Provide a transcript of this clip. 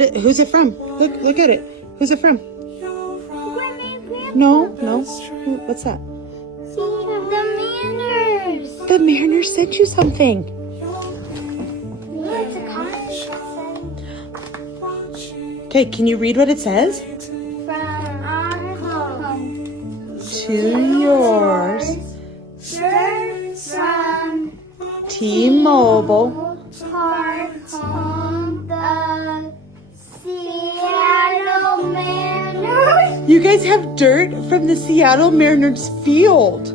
Who's it from? Look at it. Who's it from? No. What's that? The Mariners. The Mariners sent you something. It's a comic. Okay, can you read what it says? From our home To yours. From T-Mobile. Park home, the Seattle Mariners. You guys have dirt from the Seattle Mariners field.